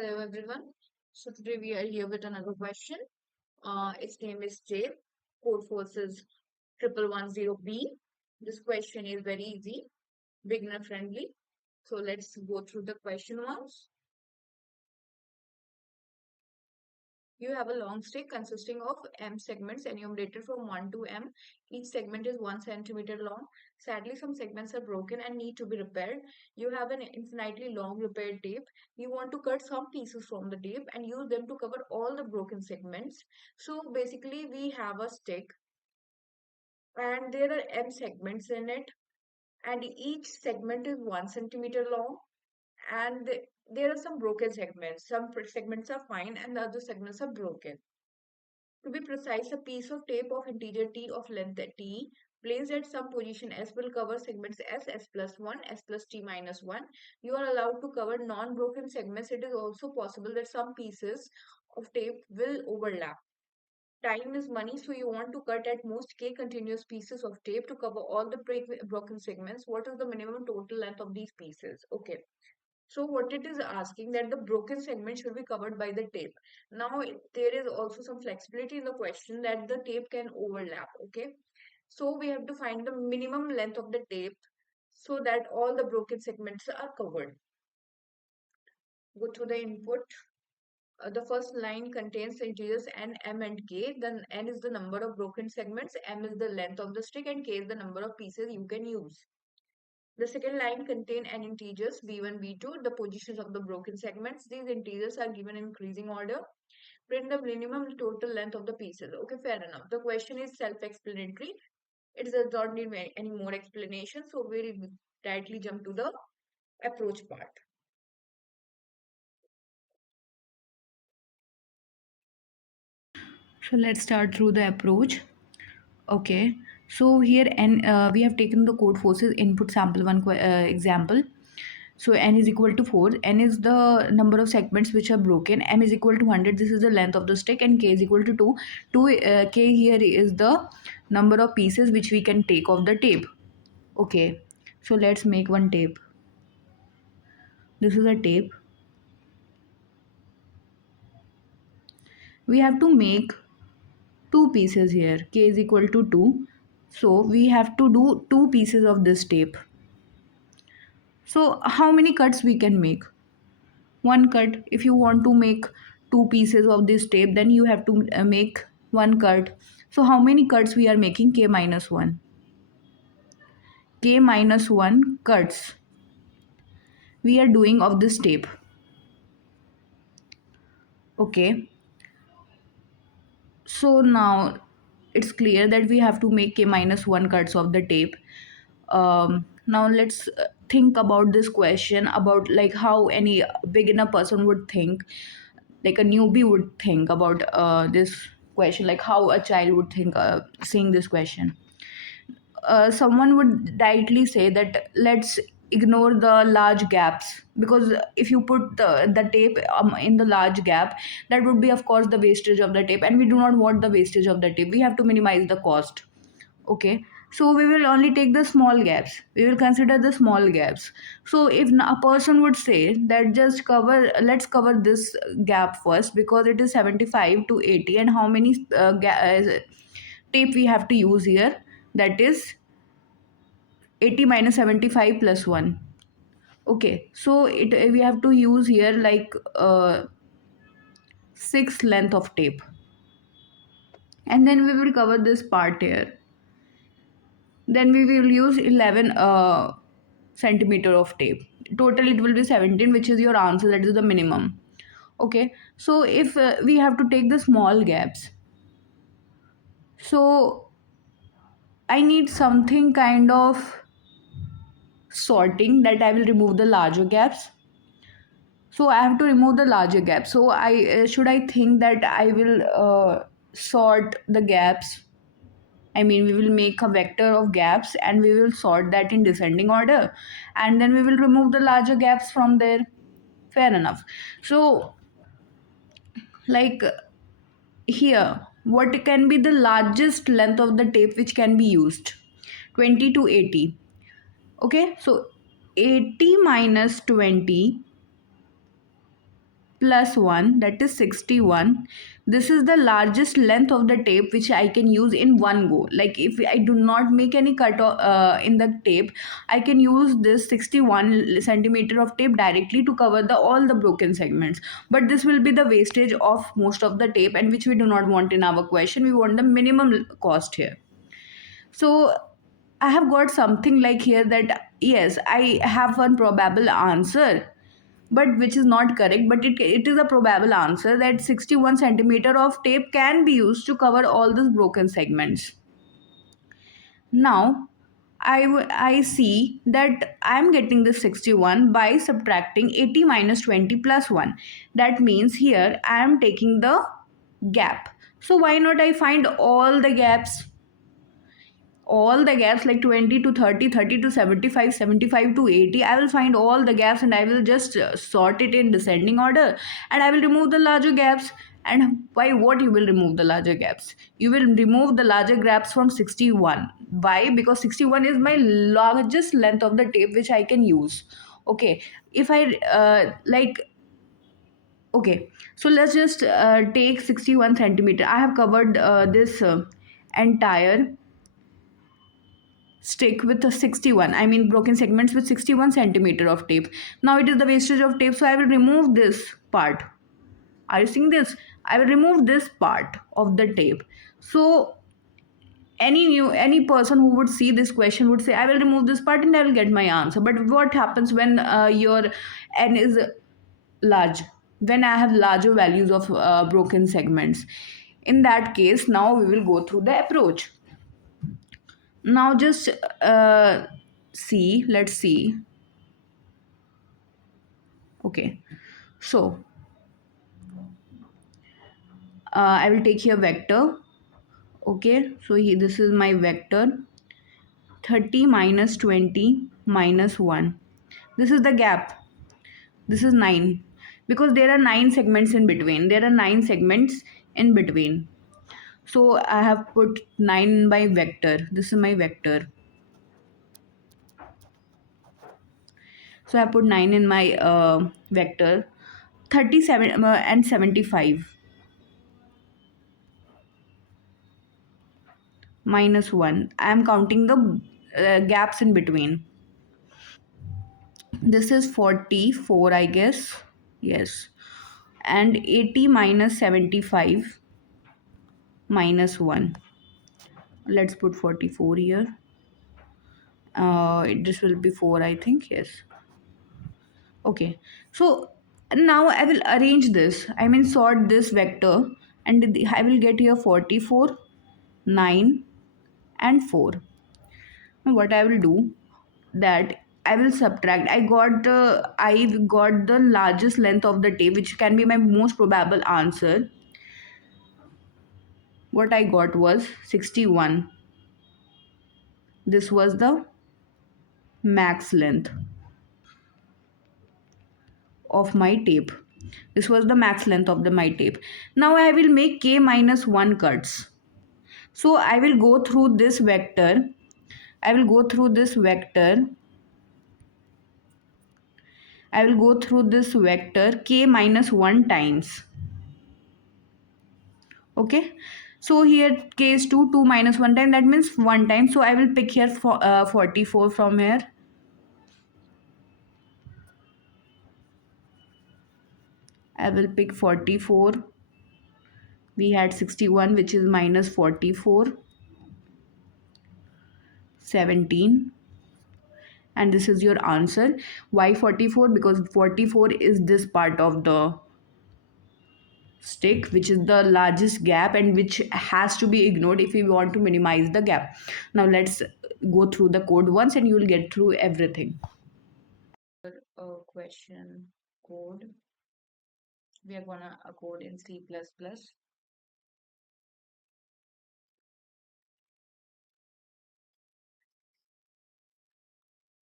Hello everyone. So today we are here with another question. Its name is J. Codeforces 1110B. This question is very easy, beginner friendly. So let's go through the question once. You have a long stick consisting of M segments enumerated from 1 to M. Each segment is 1 centimeter long. Sadly, some segments are broken and need to be repaired. You have an infinitely long repair tape. You want to cut some pieces from the tape and use them to cover all the broken segments. So basically, we have a stick and there are M segments in it, and each segment is 1 centimeter long. And there are some broken segments. Some segments are fine and the other segments are broken. To be precise, a piece of tape of integer t of length t placed at some position s will cover segments s plus 1, s plus t minus 1. You are allowed to cover non-broken segments. It is also possible that some pieces of tape will overlap. Time is money, so you want to cut at most k continuous pieces of tape to cover all the broken segments. What is the minimum total length of these pieces? Okay. So what it is asking that the broken segment should be covered by the tape. Now there is also some flexibility in the question that the tape can overlap. Okay. So we have to find the minimum length of the tape so that all the broken segments are covered. Go to the input. The first line contains the integers n, m and k. Then n is the number of broken segments, m is the length of the stick and k is the number of pieces you can use. The second line contains n integers b1, b2, the positions of the broken segments. These integers are given in increasing order. Print the minimum total length of the pieces. Okay, fair enough. The question is self-explanatory. It does not need any more explanation. So we'll directly jump to the approach part. So let's start through the approach. Okay. So here n we have taken the code forces input sample one example. So n is equal to 4. N is the number of segments which are broken. M is equal to 100. This is the length of the stick, and k is equal to 2. 2 k here is the number of pieces which we can take of the tape. Okay. So let's make one tape. This is a tape. We have to make two pieces here. K is equal to 2. So we have to do two pieces of this tape. So how many cuts we can make? One cut. If you want to make two pieces of this tape, then you have to make one cut. So how many cuts we are making? K minus 1. K minus 1 cuts we are doing of this tape. Okay. So now it's clear that we have to make k minus 1 cuts of the tape. Now let's think about this question about like how any beginner person would think, like a newbie would think about this question, like how a child would think seeing this question. Someone would directly say that let's ignore the large gaps, because if you put the tape in the large gap, that would be of course the wastage of the tape, and we do not want the wastage of the tape. We have to minimize the cost. Okay, so we will only take the small gaps, we will consider the small gaps. So if a person would say that just cover, let's cover this gap first because it is 75 to 80, and how many tape we have to use here, that is 80 minus 75 plus 1. Okay, so it we have to use here like 6 length of tape, and then we will cover this part here. Then we will use 11 centimeter of tape. Total it will be 17, which is your answer, that is the minimum. Okay, so if we have to take the small gaps, so I need something kind of sorting, that I will remove the larger gaps. So I have to remove the larger gap. So I should I think that I will sort the gaps. I mean, we will make a vector of gaps and we will sort that in descending order, and then we will remove the larger gaps from there. Fair enough. So, like here, what can be the largest length of the tape which can be used? 20 to 80. Okay, so 80 minus 20 plus 1, that is 61. This is the largest length of the tape which I can use in one go. Like if I do not make any cut in the tape, I can use this 61 centimeter of tape directly to cover the all the broken segments. But this will be the wastage of most of the tape, and which we do not want in our question. We want the minimum cost here. So I have got something like here that yes, I have one probable answer, but which is not correct, but it is a probable answer that 61 centimeter of tape can be used to cover all these broken segments. Now I see that I'm getting this 61 by subtracting 80 minus 20 plus 1. That means here I am taking the gap. So why not I find all the gaps like 20 to 30, 30 to 75, 75 to 80. I will find all the gaps and I will just sort it in descending order, and I will remove the larger gaps. And by what you will remove the larger gaps? You will remove the larger gaps from 61. Why? Because 61 is my largest length of the tape which I can use. Okay, if I okay, so let's just take 61 centimeter. I have covered this entire stick with a 61, I mean broken segments with 61 centimeter of tape. Now it is the wastage of tape, so I will remove this part. Are you seeing this? I will remove this part of the tape. So any person who would see this question would say I will remove this part and I will get my answer. But what happens when your n is large, when I have larger values of broken segments? In that case, now we will go through the approach. Now just see, let's see. Okay, so I will take here vector. Okay, so this is my vector. 30 minus 20 minus 1. This is the gap. This is 9, because there are 9 segments in between. There are 9 segments in between. So I have put 9 by vector. This is my vector. So I put 9 in my vector. 37 and 75 minus 1. I am counting the gaps in between. This is 44, I guess. Yes. And 80 minus 75 minus 1. Let's put 44 here. This will be 4, I think. Yes. Okay. So now I will arrange this. I mean, sort this vector, and I will get here 44, 9, and 4. Now what I will do, that I will subtract. I got the largest length of the tape, which can be my most probable answer. What I got was 61. This was the max length of my tape. This was the max length of my tape. Now I will make k minus 1 cuts. So I will go through this vector. I will go through this vector. I will go through this vector k minus 1 times. Okay, so here k is 2, 2 minus 1 time, that means 1 time. So I will pick here 44 from here. I will pick 44. We had 61, which is minus 44, 17. And this is your answer. Why 44? Because 44 is this part of the stick, which is the largest gap and which has to be ignored if we want to minimize the gap. Now let's go through the code once and you will get through everything. Question code. We are gonna code in C++.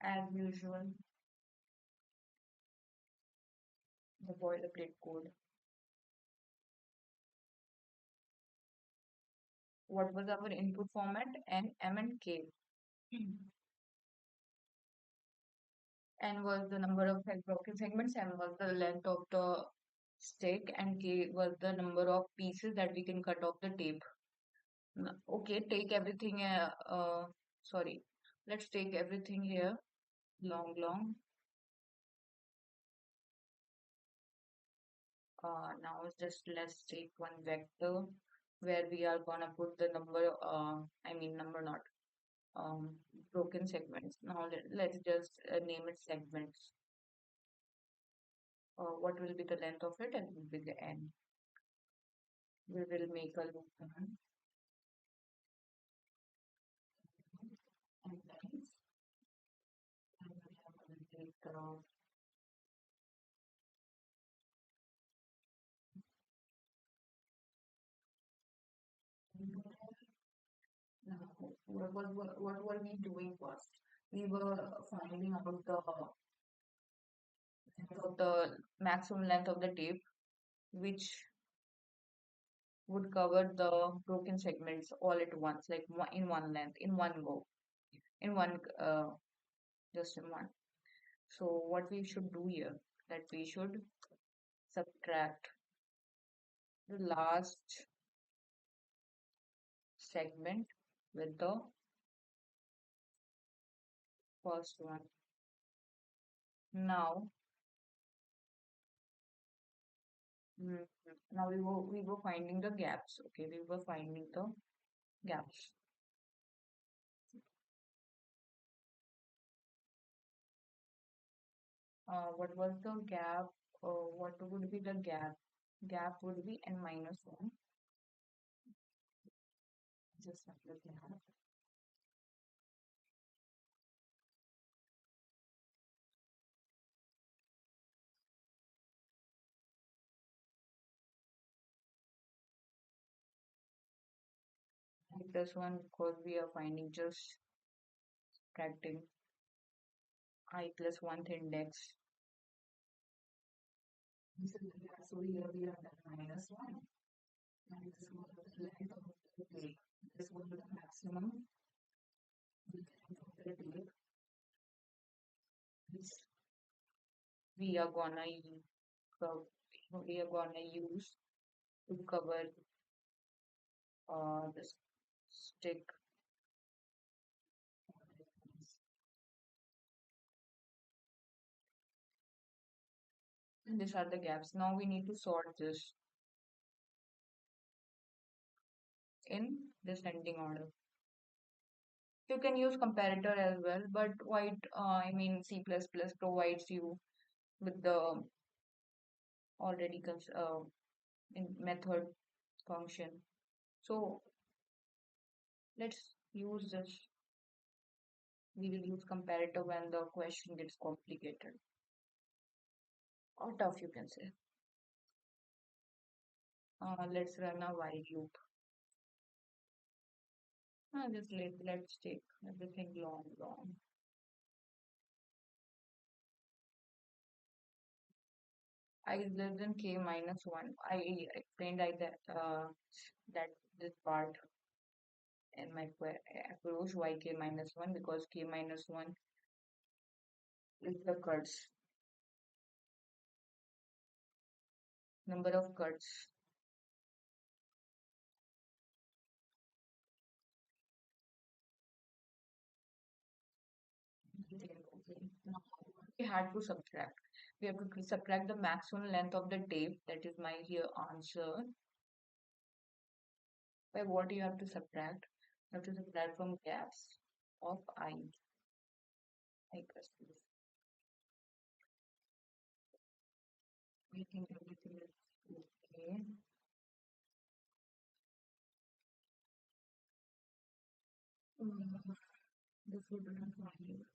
As usual, the boilerplate code. What was our input format? N, M, and K. N was the number of broken segments, M was the length of the stick, and K was the number of pieces that we can cut off the tape. Okay, take everything, sorry, let's take everything here, long. Now just let's take one vector where we are gonna put the number, I mean number not, um, broken segments. Now let's just name it segments. What will be the length of it and will be the n. We will make a loop and length, and we are going to take now, what were we doing first? We were finding about the length of the maximum length of the tape, which would cover the broken segments all at once, like in one length, in one go, in one, just in one. So what we should do here, that we should subtract the last segment with the first one. Now, mm, now we were finding the gaps. Okay, we were finding the gaps. What was the gap? What would be the gap? Gap would be n minus one. Just like the gap. N plus one because we are finding just subtracting I plus one index. This is the gap. So here we have that minus one. And this was the length of the tape. This was the maximum length of the tape which we are gonna use. We are gonna use to cover this stick. And these are the gaps. Now we need to sort this in descending order. You can use comparator as well, but I mean C++ provides you with the already in method function. So let's use this. We will use comparator when the question gets complicated or tough, you can say. Let's run a while loop. Just let's take everything long. I less than k minus 1. I explained that this part in my approach why k minus 1 because k minus 1 is the cuts, number of cuts. Okay. Now we had to subtract. We have to subtract the maximum length of the tape. That is my here answer. By what you have to subtract? You have to subtract from gaps of I plus this. I think everything is okay. Mm, this would not find here.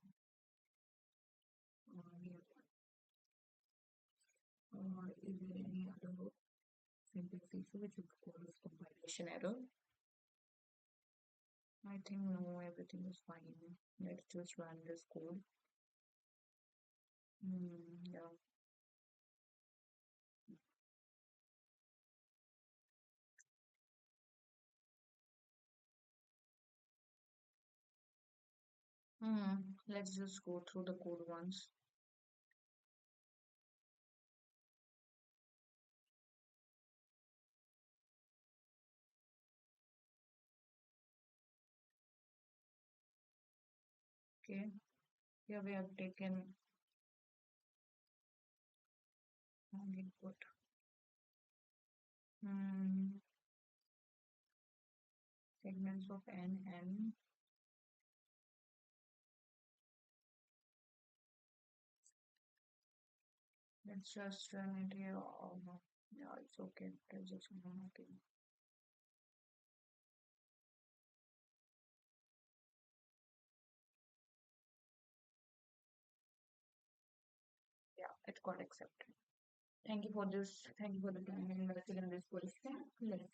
Is there any other syntax issue which is called compilation error? I think no, everything is fine. Let's just run this code. Yeah. Let's just go through the code once. Okay. Here we have taken input. Hmm. Segments of NM. Let's just run it here. Oh, no. Yeah, it's okay. It's just okay. Yeah, it got accepted. Thank you for this. Thank you for the time and investing in this question. Let's